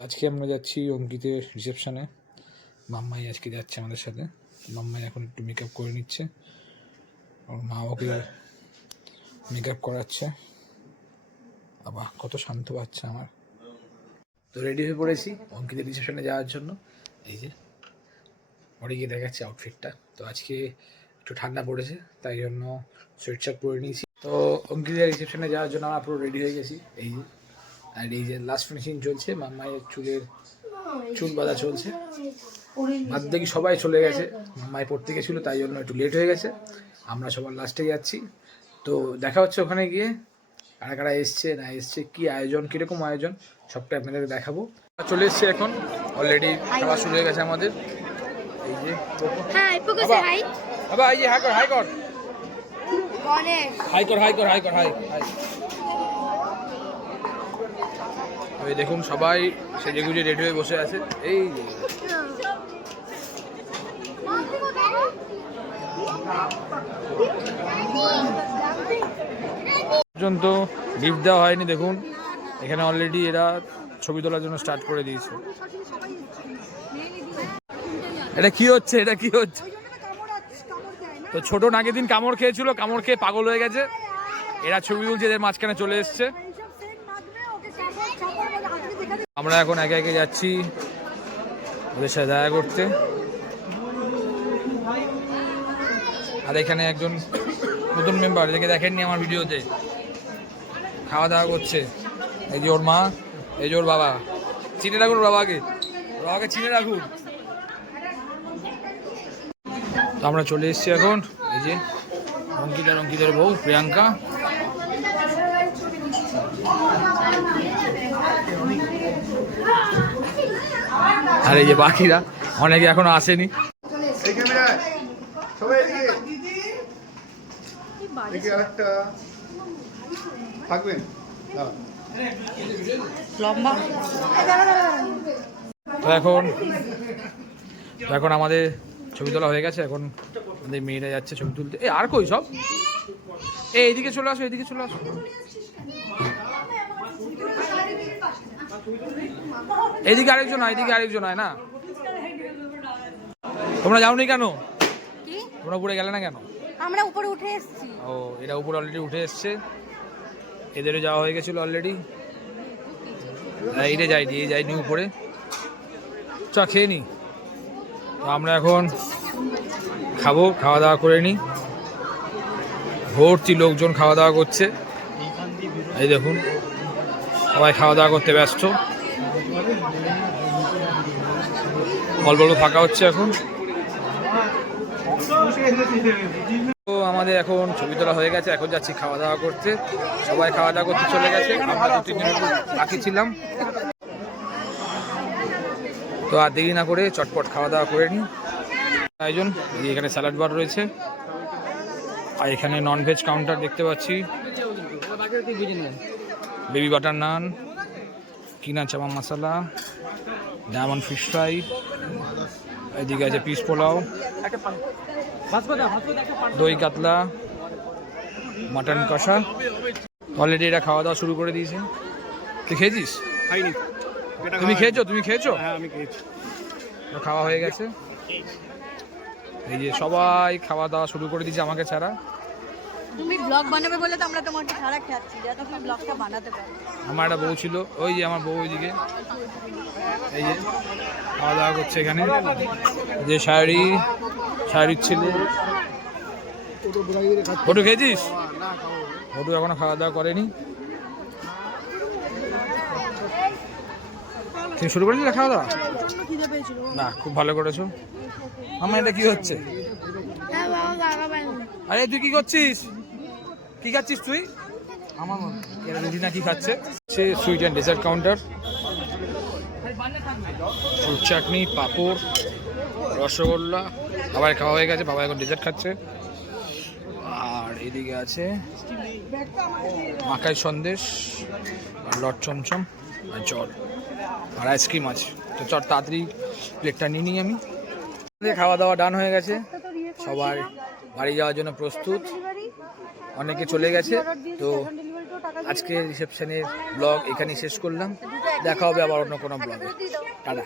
আজকে আমরা যাচ্ছি অঙ্কিতের রিসেপশনে মাম্মাই আজকে যাচ্ছে আমাদের সাথে। মাম্মাই এখন একটু মেকআপ করে নিচ্ছে। ওর মা ওকে মেকআপ করাচ্ছে। আবার কত শান্ত পাচ্ছে আমার। তো রেডি হয়ে পড়েছি অঙ্কিতের রিসেপশনে যাওয়ার জন্য। এই যে, পরে গিয়ে দেখাচ্ছি আউটফিটটা তো আজকে একটু ঠান্ডা পড়েছে, তাই জন্য সোয়েট পরে নিয়েছি। তো অঙ্কিতের রিসেপশনে যাওয়ার জন্য আমরা পুরো রেডি হয়ে গেছি। এই যে আর এই যে লাস্ট ফিনিশিং চলছে মাম্মাইয়ের চুলের চুল বাঁধা চলছে। বাদ দেখি সবাই চলে গেছে। মাম্মাই পড়তে গেছিল তাই জন্য একটু লেট হয়ে গেছে। আমরা সবার লাস্টে যাচ্ছি। তো দেখা হচ্ছে ওখানে গিয়ে কারা কারা এসছে না এসছে কি আয়োজন কীরকম আয়োজন সবটা আপনাদের দেখাবো। চলে এসছে এখন অলরেডি খাওয়া শুরু হয়ে গেছে আমাদের। এই যে হাই পোকো বাবা। হাই এই যে হাই কর হাই কর। হাই কর হাই কর হাই কর হাই হাই দেখুন সবাই সেজে গুজে রেডি হয়ে বসে আছে। এই পর্যন্ত গিফট দেওয়া হয়নি, দেখুন। এখানে অলরেডি এরা ছবি তোলার জন্য স্টার্ট করে দিয়েছে। এটা কি হচ্ছে? এটা কি হচ্ছে? তো ছোট নাকি দিন কামড় খেয়েছিল, কামড় খেয়ে পাগল হয়ে গেছে। এরা ছবি তুলছে, এদের মাঝখানে চলে এসছে। আমরা এখন একে একে যাচ্ছি। ওদের সাথে দেখা করতে। আর এখানে একজন নতুন মেম্বার এদেরকে দেখেননি আমার ভিডিওতে। খাওয়া দাওয়া করছে। এই যে ওর মা, এই যে ওর বাবা। চিনে রাখুন বাবাকে। বাবাকে চিনে রাখুন। তো আমরা চলে এসেছি এখন। এই যে অঙ্কিতা অঙ্কিতার বউ, প্রিয়াঙ্কা। আর এই যে বাকিরা অনেকে এখনও আসেনি। তো এখন এখন আমাদের ছবি তোলা হয়ে গেছে এখন আমাদের মেয়েরা যাচ্ছে ছবি তুলতে। এই আর কই সব? এই এইদিকে চলে আসো এইদিকে চলে আসো। এইদিকে আরেকজন হয় এইদিকে আরেকজন হয় না? তোমরা যাওনি কেন? কি? তোমরা উপরে গেলে না কেন? আমরা উপরে উঠে এসেছি। ও এরা উপরে অলরেডি উঠে এসছে। এদেরও যাওয়া হয়ে গেছিল অলরেডি এইরে যাইনি এই যাইনি উপরে। চ খেয়ে নি। তো আমরা এখন খাব খাওয়া দাওয়া করে নিই ভর্তি লোকজন খাওয়া দাওয়া করছে। এই দেখুন। সবাই খাওয়া দাওয়া করতে ব্যস্ত। অল্প অল্প ফাঁকা হচ্ছে এখন। তো আমাদের এখন ছবি তোলা হয়ে গেছে, এখন যাচ্ছি খাওয়া দাওয়া করতে। সবাই খাওয়া দাওয়া করতে চলে গেছে, আমরা দু তিন বাকি ছিলাম। তো আর দেরি না করে চটপট খাওয়া দাওয়া করে নিই। আয়োজন এখানে স্যালাড বার রয়েছে। আর এখানে নন ভেজ কাউন্টার দেখতে পাচ্ছি। বেবি বাটার নান কিনা চামা মশলা ডায়মন্ড ফিশ ফ্রাই এদিকে আছে পিস পোলাও দই কাতলা মাটন কষা। অলরেডি এটা খাওয়া দাওয়া শুরু করে দিয়েছে। তুই খেয়েছিস? তুমি খেয়েছো? তুমি খেয়েছো? হ্যাঁ খেয়েছি। খাওয়া হয়ে গেছে। এই যে সবাই খাওয়া দাওয়া শুরু করে দিয়েছে আমাকে ছাড়া। তুমি ব্লগ বানাবে বলে তো আমরা তোমাকে ছাড়া খাচ্ছি যাতে তুমি ব্লগটা বানাতে পারো। আমার একটা বউ ছিল ওই যে আমার বউ ওইদিকে। এই যে খাওয়া দাওয়া করছে এখানে। যে শাড়ি শাড়ির ছেলে। ফটো খেয়েছিস? ফটো এখনও খাওয়া দাওয়া করেনি। তুমি শুরু করেছিলে খাওয়া দাওয়া? না খুব ভালো করেছ। আমার এটা কি হচ্ছে? হ্যাঁ আরে তুই কি করছিস? কি খাচ্ছিস তুই? আমার এরা রুটি না কি খাচ্ছে? সে sweet and dessert counter fruit chutney papad rasgulla. বাবার খাওয়া হয়ে গেছে বাবা এখন ডেজার্ট খাচ্ছে। আর এদিকে আছে মাখাই সন্দেশ আর লট চমচম আর জল আর আইসক্রিম আছে। তো চট তাড়াতাড়ি প্লেটটা নিয়ে নিই আমি। খাওয়া দাওয়া ডান হয়ে গেছে। সবাই বাড়ি যাওয়ার জন্য প্রস্তুত। অনেকে চলে গেছে। তো আজকে রিসেপশনের ব্লগ এখানেই শেষ করলাম। দেখা হবে আবার অন্য কোনো ব্লগে। টাটা।